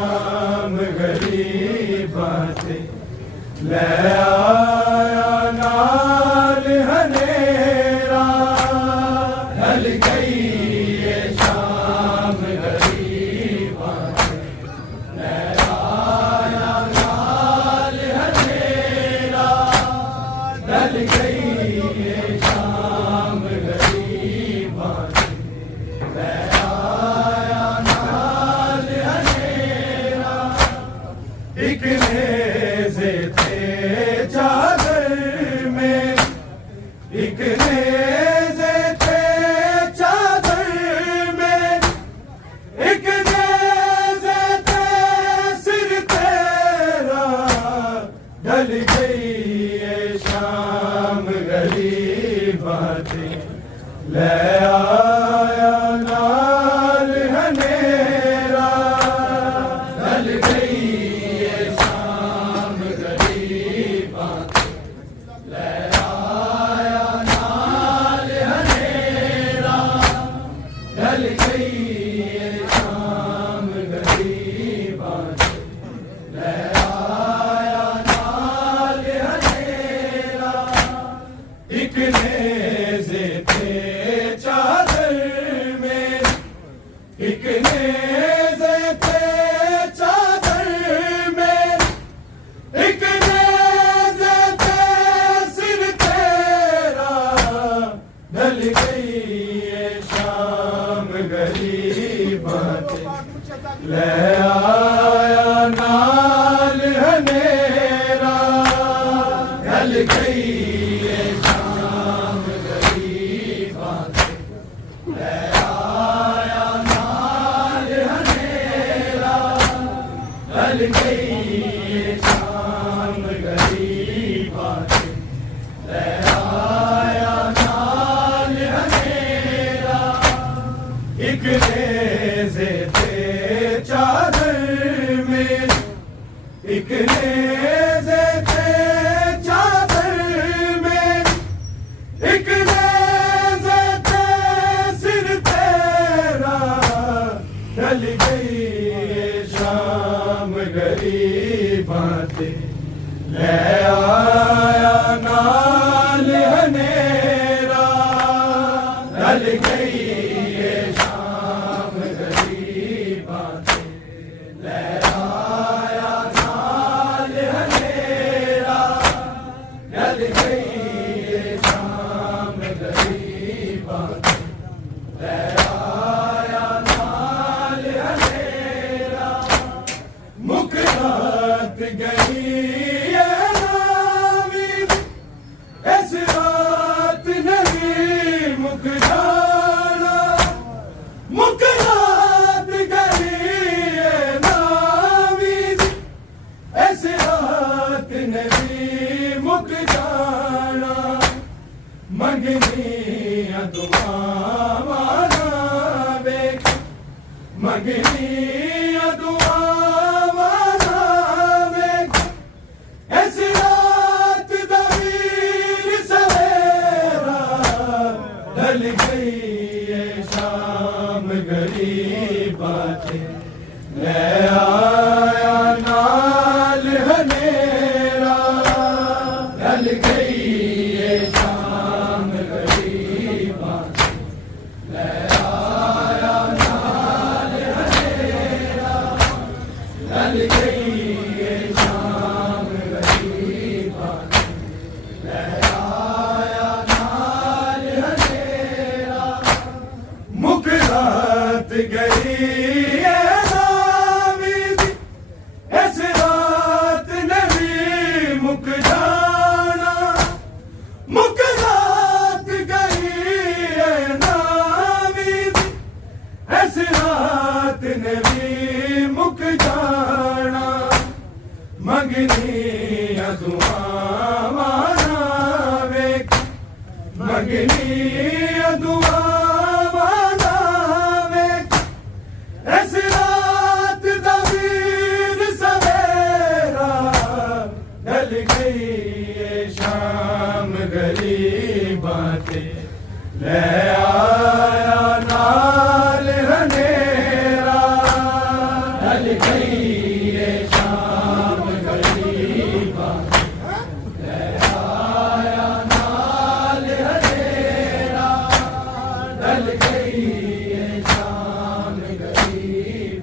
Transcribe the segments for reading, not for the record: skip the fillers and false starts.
शाम गरीबां ते ले आया नाल हनेरा ढल गई ये शाम गरीबां ते ले आया नाल हनेरा ढल गई ये शाम गरीबां ते ले आया नाल हनेरा एक नेज़े थे चादर में एक नेज़े थे चादर में एक नेज़े थे सिर तेरा ढल गई ये शाम गरीबां ते ले आया नाल हनेरा ढल गई ये शाम गरीबां ते ले आया नाल हनेरा ढल गई ये शाम गरीबां ते ले आया नाल हनेरा एक नेज़े थे चादर में एक नेज़े थे चादर में एक नेज़े थे सिर तेरा ढल गई ये शाम गरीबां ते ले आया नाल हनेरा ढल गई ये शाम गरीबां ते ले आया नाल हनेरा ढल गई ये शाम गरीबां ते ले आया नाल हनेरा एक नेज़े थे चादर में एक नेज़े थे चादर में एक नेज़े थे सिर तेरा ढल गई ये शाम गरीबां ते ले आया नाल हनेरा ढल गई ये शाम गरीबां ते ले आया नाल हनेरा ढल गई ये शाम गरीबां ते ले आया नाल हनेरा मुख रात गई ये नावीद इस रात नहीं मुख जाना मुख रात गई ये नावीद इस रात नहीं मुख जाना मंगनियां दुआवां ना वेख मंगनियां दुआवां ना वेख गई ये शाम घड़ी बात, ले आया नाल हनेरा, ढल गई ये शाम घड़ी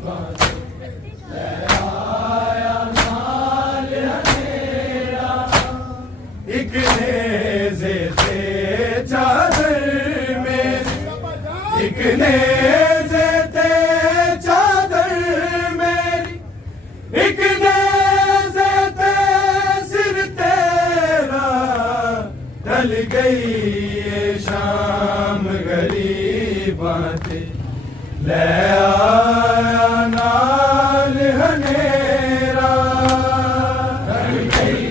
बात, ले आया नाल हनेरा। एक नेज़े ते चादर मेरी, एक नेज़े ते चादर मेरी, एक नेज़े ते सिर तेरा, ढल गई ये शाम घड़ी बातें, ले आया नाल हनेरा, ढल गई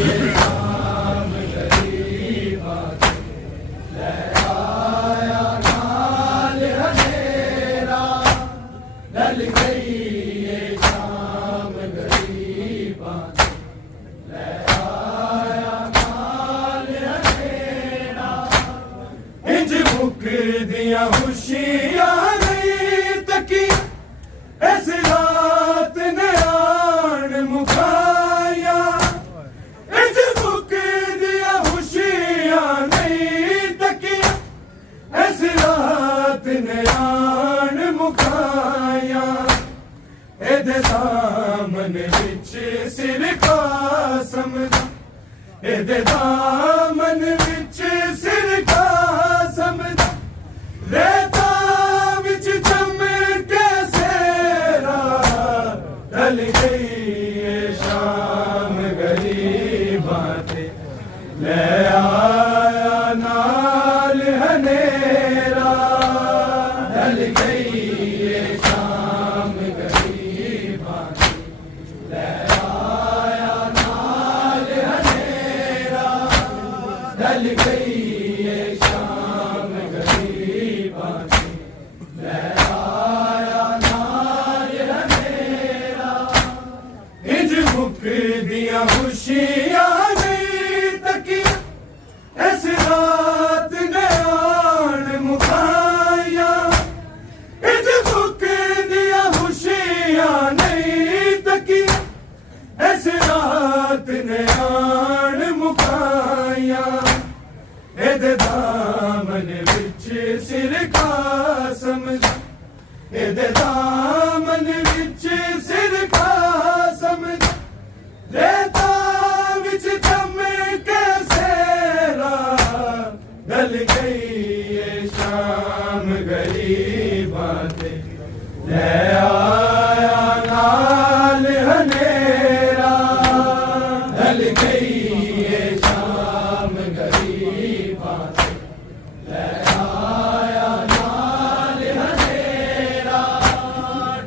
ये शाम घड़ी बातें, ले आया नाल हनेरा, ढल गई ये शाम घड़ी बातें, ले आया नाल हनेरा। इंज मुक दिया खुशियां नहीं तकी, इस रात ने आन मुकाया, इंज मुक दिया खुशियां नहीं तकी, इस रात ने आन मुकाया। एदे दामन विच सिर कासम दा, एदे दामन विच सिर कासम दा, रेता विच चमके सेरा, ढल गई ये शाम घड़ी बातें, ले आया नाल हनेरा, ढल गई ये शाम घड़ी बातें, ले आया नाल हनेरा, ढल गई ये शाम घड़ी बातें, ले आया नाल हनेरा। इंज मुक दिया खुशियां नहीं तकी, इस रात ने आन मुकाया, इंज मुक दिया खुशियां नहीं तकी, इस रात ने आन मुकाया। एदे दामन विच सिर कासम दा, एदे दामन विच सिर कासम दा, रेता विच चमके सेरा, ढल गई ये शाम घड़ी बातें, ले आया नाल हनेरा, ढल गई ये शाम घड़ी बातें, ले आया नाल हनेरा,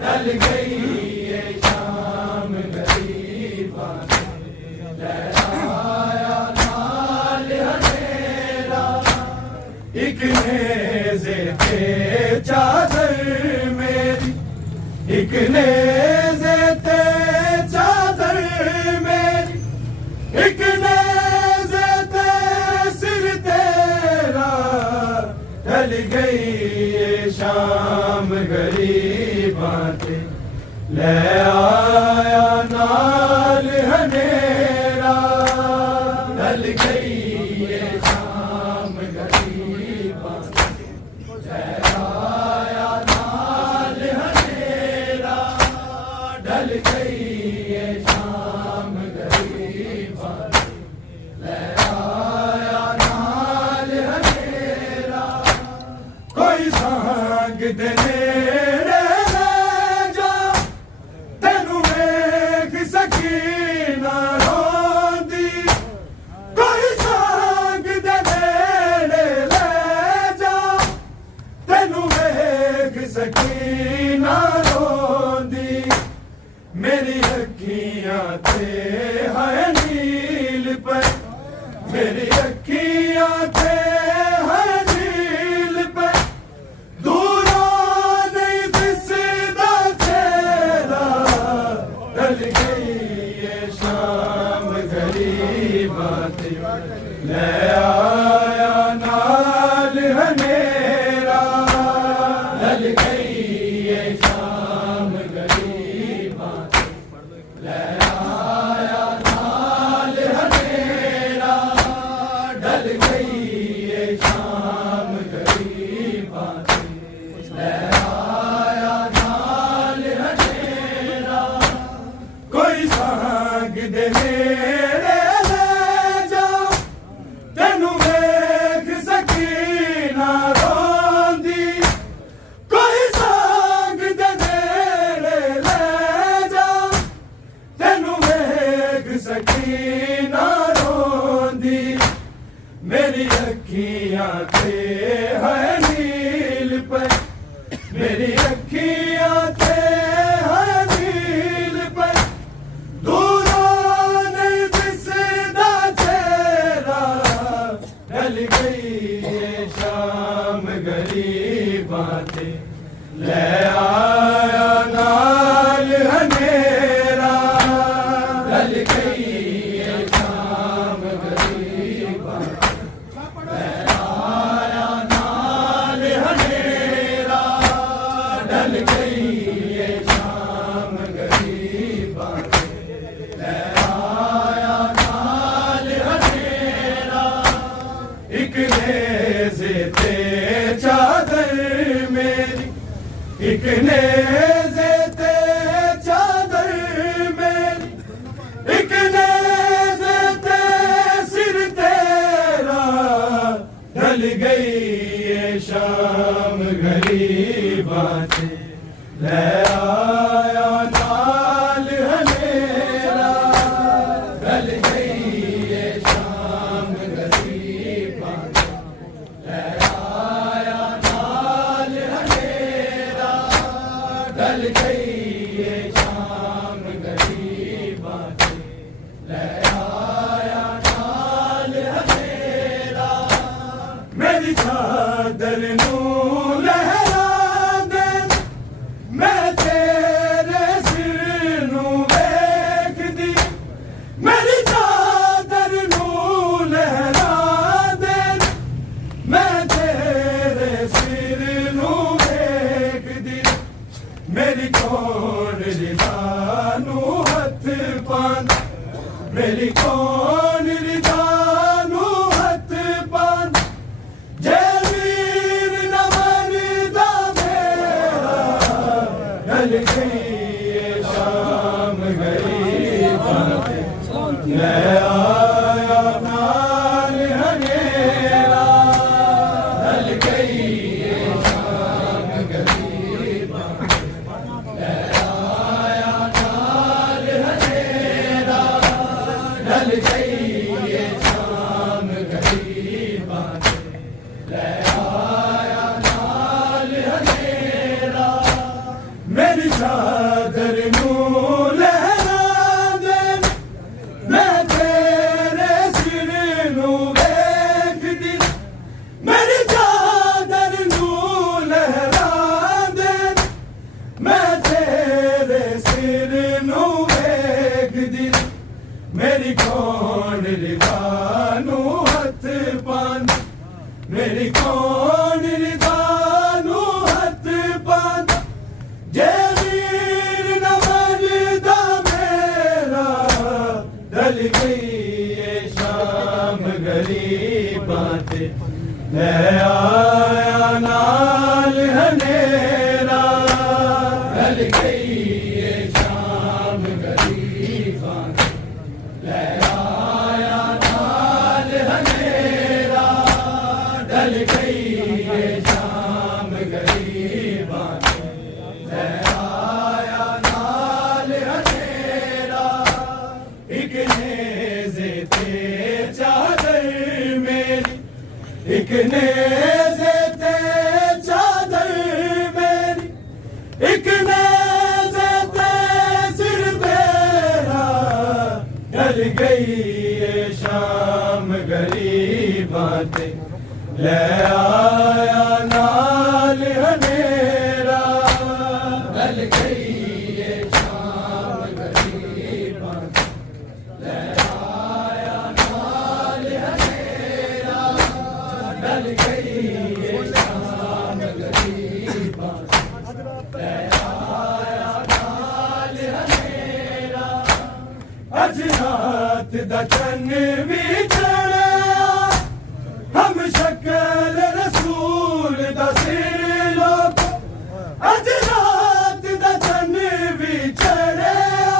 ढल गई ये शाम घड़ी बातें, ले आया नाल हनेरा। एक नेज़े ते चादर मेरी, एक नेज़े ते चादर मेरी, एक नेज़े ते सिर तेरा, ढल गई ये शाम घड़ी बातें, ले आया नाल हनेरा, ढल गई ये शाम घड़ी बातें, ले आया नाल हनेरा, ढल गई ये शाम घड़ी बातें, ले आया नाल हनेरा। कोई सांग दे नेड़े ले जा, तेनू वेख सकीना रोंदी, कोई सांग दे नेड़े ले जा, तेनू वेख सकीना रोंदी। मेरी अखियां ते है नील पर, मेरी अखियां ते है नील पर, दूरों नहीं दिसदा चेहरा, ढल गई ये शाम घड़ी बातें, ले आया नाल हनेरा, ढल गई ये शाम घड़ी बातें। ले आया नाल हनेरा, ढल गई ये शाम गरीबां दी। ले आया नाल हनेरा, कोई सांग दे मेरे ले जा, तेनू वेख सकीना रोंदी। कोई सांग दे मेरे ले जा, तेनू वेख सकीना रोंदी। मेरी अखियां ते है नील पे, मेरी अखियां ते है नील पे, दूरों नहीं दिसदा चेहरा। ढल गई ये शाम गरीबां ते, ले आया नाल हनेरा। ढल गई ये शाम गरीबां ते, ले आया नाल हनेरा। ढल गई ये शाम गरीबां ते, ले आया नाल हनेरा। एक नेज़े ते चादर मेरी, एक नेज़े ते चादर मेरी, एक नेज़े ते सिर तेरा। ढल गई ये शाम गरीबां ते, ले आया नाल हनेरा। ढल गई ये शाम गरीबां ते, ले आया नाल हनेरा। ढल गई ये शाम गरीबां ते, ले आया नाल हनेरा। मेरी चादर नू लहरा दे, मैं तेरे सिर नू वेखदी। मेरी चादर नू लहरा दे, मैं तेरे सिर नू वेखदी। मेरी कौन रिदा नू हथ पांद, मेरी कौन रिदा नू हथ पांद। जे वीर न मरदा मेरा, ढल गई ये शाम गरीबां ते, ले आया नाल हनेरा। ढल गई ये शाम गरीबां ते, ले आया नाल हनेरा। ढल गई ये शाम गरीबां ते, ले आया नाल हनेरा। मेरी चादर नू लहरा दे, मैं तेरे सिर नू वेखदी। मेरी चादर नू लहरा दे, मैं तेरे सिर नू वेखदी। मेरी कौन रिदा नू हथ पांद, मेरी कौन रिदा नू हथ पांद। जे वीर न मरदा मेरा, ढल गई ये शाम गरीबां ते, ले आया नाल हनेरा। ढल गई ये शाम गरीबां ते, ले आया नाल हनेरा। ढल गई ये शाम गरीबां ते, ले आया नाल हनेरा। एक नेज़े ते चादर मेरी, एक नेज़े ते चादर मेरी, एक नेज़े ते सिर तेरा। ढल गई ये शाम गरीबां ते, ले आया नाल हनेरा। ढल गई ये शाम गरीबां ते, ले आया नाल हनेरा। ढल गई ये शाम गरीबां ते, ले आया नाल हनेरा। रात दा चन्न भी चढ़िया हम शक्ल रसूल दा सिर लोग अज रात दा चन्न भी चढ़िया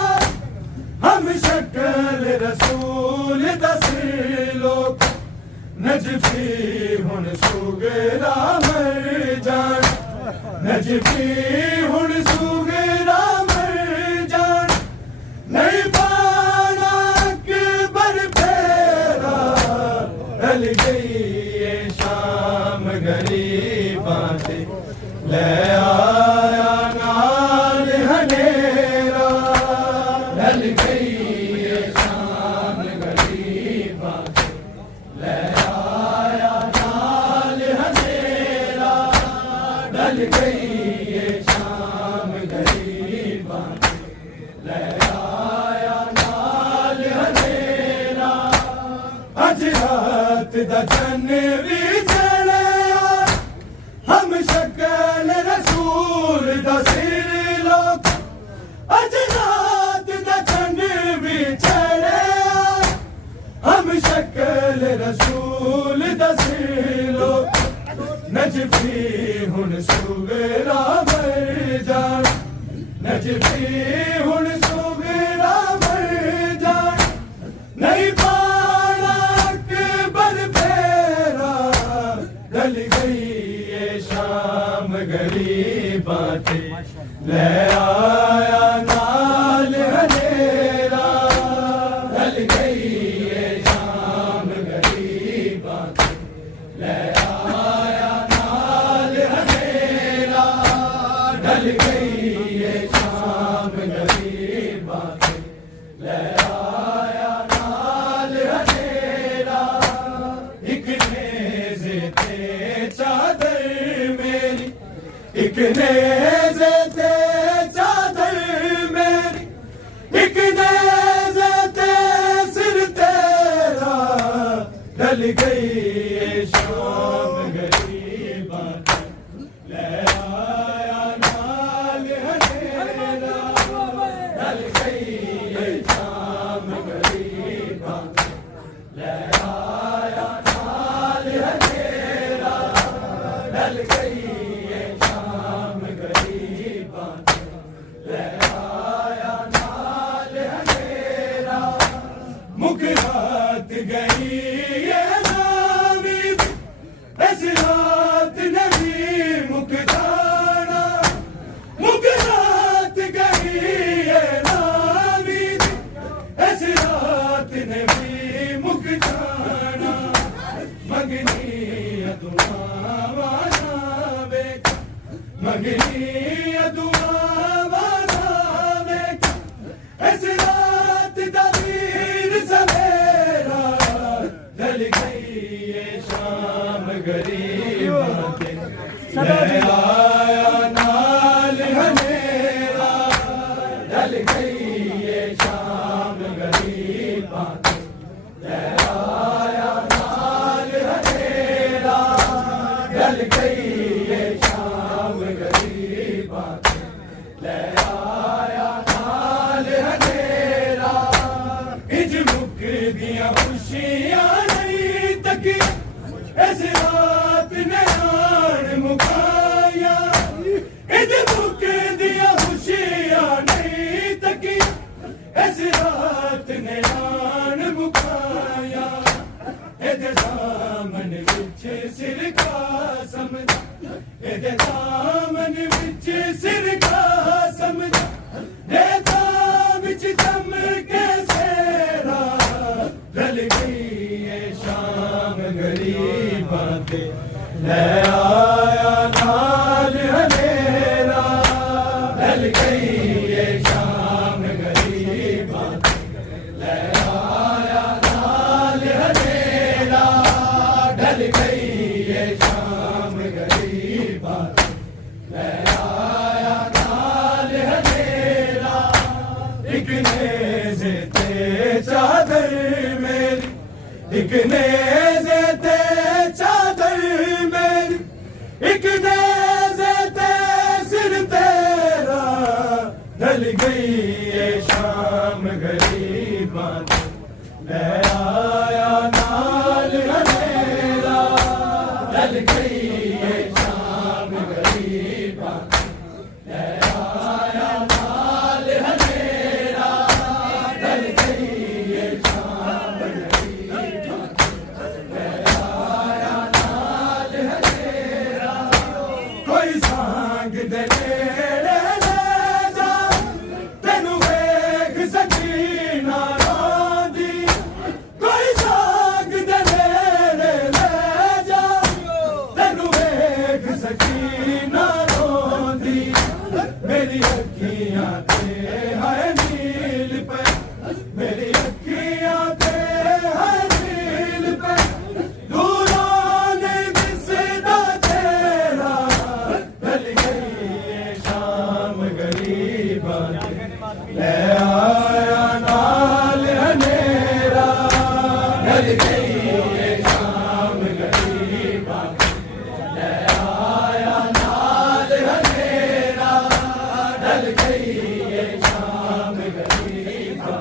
हम शक्ल रसूल दा सिर लोग नजफी हुन सुगरा मर जान नजफी हुन सुगरा मर जान नहीं पाना अकबर फेरा ढल गई ये शाम गरीबां ते ले आया नाल हनेरा ढल गई ये शाम गरीबां ते ले आया नाल हनेरा ढल गई ये शाम गरीबां ते ले आया नाल हनेरा अज रात दा चन्न भी चढ़िया हम शक्ल रसूल दा सिर लोग अज रात दा चन्न भी चढ़िया हम शक्ल रसूल दा सिर लोग नजफी हुन सुगरा मर जान नजफी हुन सुगरा मर जान नहीं पाना अकबर फेरा ढल गई ये शाम गरीबां ते ले आया नाल हनेरा ढल गई ये शाम गरीबां ते ले आया नाल हनेरा ढल गई ये शाम गरीबां ते ले आया नाल हनेरा एक नेज़े ते चादर मेरी एक नेज़े ते चादर मेरी एक नेज़े ते सिर तेरा ढल गई ये शाम गरीबां ते ले आया नाल हनेरा ढल गई ये शाम गरीबां ते ले आया नाल हनेरा ढल गई ये शाम गरीबां ते ले आया नाल हनेरा मुक रात गई ये नावीद इस रात नहीं मुक जाना मुक रात गई ये नावीद इस रात नहीं मुक जाना मगनी अदुआ वाला बेक मगनी अदुआ वाला बेक इस रात दा वीर सवेरा ढल गई ये शाम गरीबां ते ले आया नाल हनेरा ढल गई ये शाम गरीबां ते ले आया नाल हनेरा ढल गई ये शाम गरीबां ते ले आया नाल हनेरा इज मुक दियां खुशियां नहीं तकी इस रात ने आन मुकाया इज मुक दियां खुशियां नहीं तकी इस रात ने आन मुकाया एदे दामन विच सिर का समझ एदे दामन विच सिर का समझ देता विच चमके सेरा ढल गई ये शाम गरीबां ते ले आया नाल हनेरा ढल गई ये शाम गरीबां ते ले आया नाल हनेरा ढल गई ये शाम गरीबां ते ले आया नाल हनेरा एक नेज़े ते चादर मेरी एक नेज़े ते चादर मेरी एक नेज़े ते सिर तेरा ढल गई ये शाम गरीबां ते ले आया नाल हनेरा, ढल गई ये शाम गरीबा। ले आया नाल हनेरा, ढल गई ये शाम गरीबा। ले आया नाल हनेरा, कोई सांग दे नेड़े ले जा, तेनू वेख सकीना रोंदी। कोई सांग दे नेड़े ले जा, तेनू वेख सकीना रोंदी। मेरी अखियां ते है नील पे, मेरी अखियां ते है नील पे, दूरों नहीं दिसदा तेरा। ढल गई ये शाम गरीबा, ले आया नाल हनेरा, ढल गई ये शाम गरीबा। ले आया नाल हनेरा, ढल गई ये शाम गरीबा।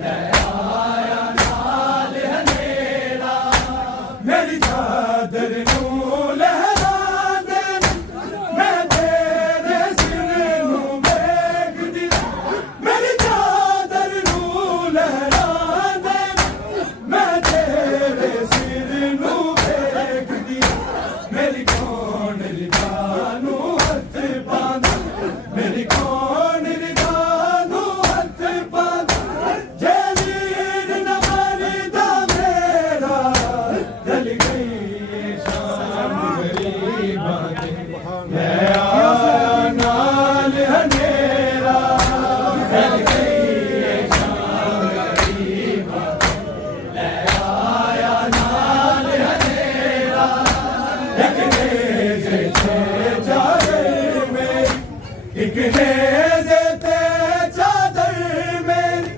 ले आया नाल हनेरा, मेरी चादर नू लहरा दे, मैं तेरे सिर नू वेखदी। मेरी चादर नू लहरा दे, मैं तेरे सिर नू वेखदी। मेरी कौन रिदा नू हथ पांदा, मेरी कौन रिदा नू हथ पांदा। जे वीर न मरदा मेरा, ढल गई ये शाम गरीबा। ले आया नाल हनेरा, ढल गई ये शाम गरीबा। ले आया नाल हनेरा, एक नेज़े ते चादर मेरी, एक नेज़े ते चादर मेरी,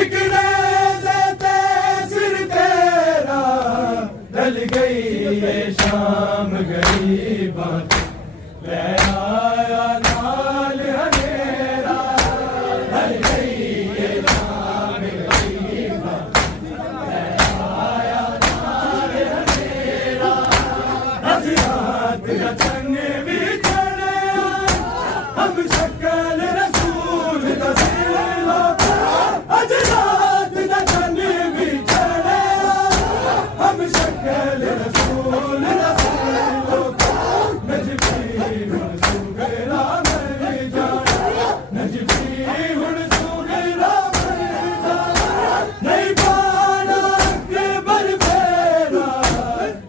एक नेज़े ते सिर तेरा। ढल गई ये शाम गरीबा। ले आया नाल हनेरा, ढल गई ये शाम गरीबा। ले आया नाल हनेरा, अज रात दा चंग भी चढ़िया, हम शक्ल रसूल दा सिर लोका। अज रात दा चंग भी चढ़िया, हम शक्ल रसूल दा सिर लोका। नजफी हुण सुगरा मर जाना, नजफी हुण सुगरा मर जाना। नहीं पाना अकबर फेरा,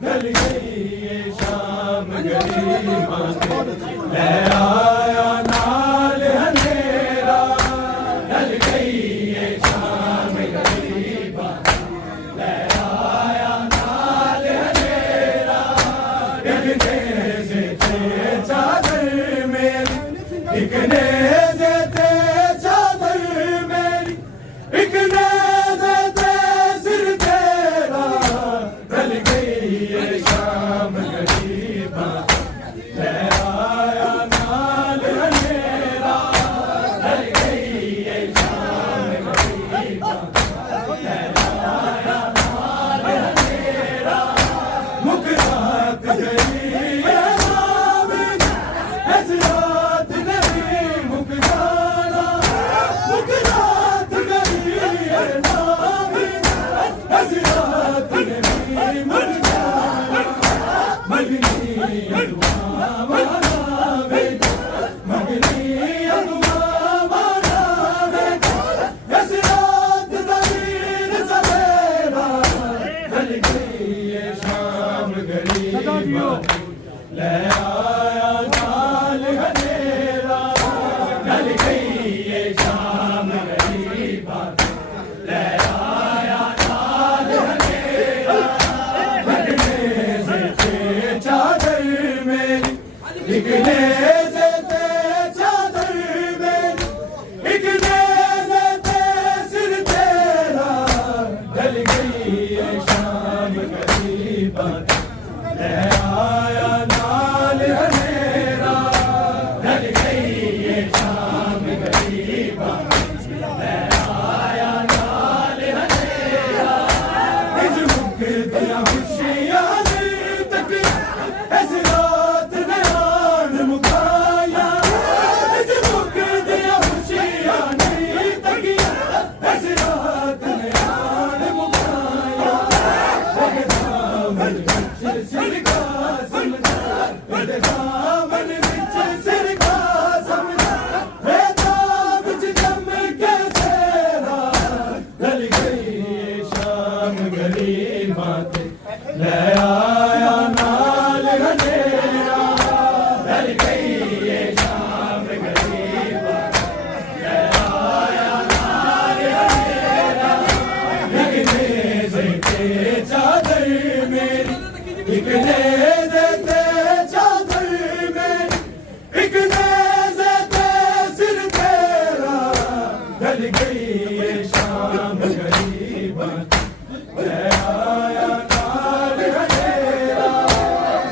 ढल गई ये शाम गरीबा। ले आया नाल हनेरा, ढल गई ये शाम गरीबा। ले आया नाल हनेरा, एक नेज़े ते चादर मेरी, एक नेज़े ते चादर मेरी, एक नेज़े ते सिर तेरा। ढल गई ये शाम गरीबा। ले आया नाल हनेरा, ढल गई ये शाम गरीबा। ले आया नाल हनेरा, मुक रात गई ये नाविन, ऐस रात नहीं मुक जाना। मुक रात गई ये नाविन, ऐस रात नहीं मुक जाना। मगनी अगवा मनावे, मगनी अगवा मनावे, ऐस रात दा वीर सवेरा। ढल गई ये शाम गरीबा। ले आया नाल हनेरा, ढल गई ये शाम गरीबा। ले आया नाल हनेरा, एक नेज़े ते चादर मेरी, एक नेज़े ते चादर मेरी, एक नेज़े ते सिर तेरा। ढल गई ये शाम गरीबा। ले आया नाल हनेरा, ढल गई ये शाम गरीबा। ले आया नाल हनेरा, गई ये शाम गरीबां ले आया नाल हनेरा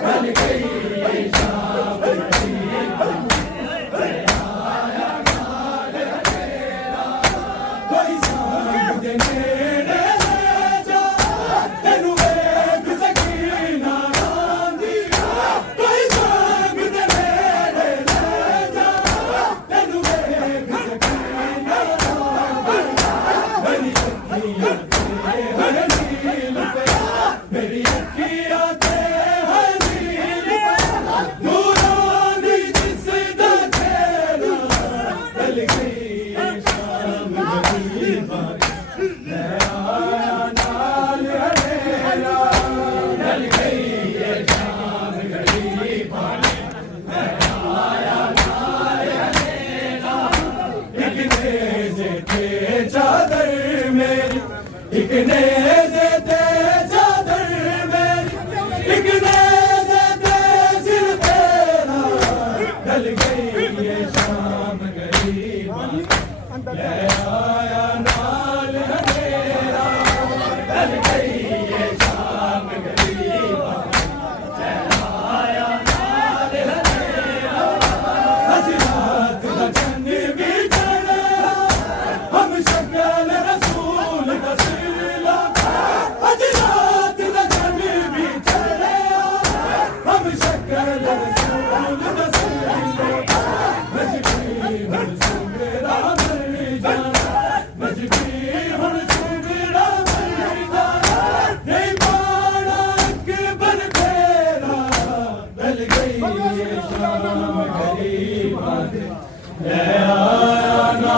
ढल गई ये शाम गरीबां ले आया नाल हनेरा कोई सांग दे नेड़े ले जा तेनू वेख सकीना रांदी कोई सांग दे नेड़े ले जा तेनू वेख सकीना रांदी मेरी अखियां ते है नील पे नूरां दी दिसदा तेरा ढल गई ये शाम गरीबां ले आया नाल हनेरा ढल गई ये शाम गरीबां ले आया नाल हनेरा एक नेज़े ते चादर मेरी एक नेज़े ते चादर मेरी एक नेज़े ते सिर तेरा ढल गई ये शाम गरीबां ले आया नाल हनेरा ढल गई ये शाम गरीबां ले आया नाल हनेरा अज रात दा चन्न भी चढ़ा हम शक्ल रसूल दा सिला अज रात दा चन्न भी चढ़ा हम शक्ल रसूल दा सिला मजबी हुण सुंगड़ा मर जाना मजबी हुण सुंगड़ा मर जाना नहीं पाना अकबर तेरा ढल गई ये शाम गरीबां ले आया ना